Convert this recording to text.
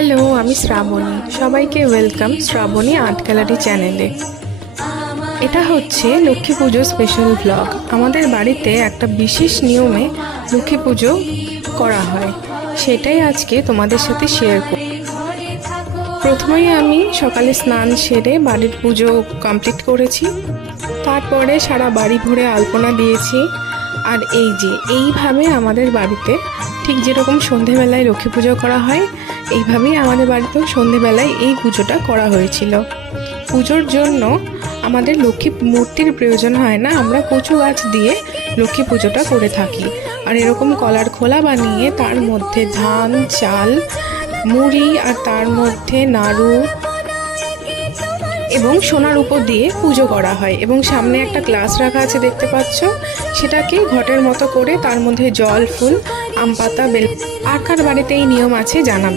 Hello, আমি শ্রাবণী। সবাইকে welcome Shrabani art gallery চ্যানেলে। এটা হচ্ছে লক্ষ্মী পুজো স্পেশাল ব্লগ। আমাদের বাড়িতে একটা বিশেষ নিয়মে লক্ষ্মী পুজো করা হয়, সেটাই আজকে তোমাদের সাথে শেয়ার করব। প্রথমেই আমি সকালে স্নান সেরে বাড়ির পুজো কমপ্লিট করেছি। তারপরে সারা বাড়ি ভরে আলপনা দিয়েছি। আর এই যে এইভাবে আমাদের বাড়িতে ঠিক যেরকম সন্ধেবেলায় লক্ষ্মী পুজো করা হয়, এইভাবেই আমাদের বাড়িতেও সন্ধেবেলায় এই পুজোটা করা হয়েছিল। পুজোর জন্য আমাদের লক্ষ্মী মূর্তির প্রয়োজন হয় না, আমরা কচু গাছ দিয়ে লক্ষ্মী পুজোটা করে থাকি। আর এরকম কলার খোলা বানিয়ে তার মধ্যে ধান, চাল, মুড়ি আর তার মধ্যে নাড়ু এবং সোনার উপর দিয়ে পুজো করা হয়। এবং সামনে একটা গ্লাস রাখা আছে, দেখতে পাচ্ছ। সেটাকে ঘটের মতো করে তার মধ্যে জল, ফুল, আম পাতা, বেল। আর কার বাড়িতে এই নিয়ম আছে জানাবে।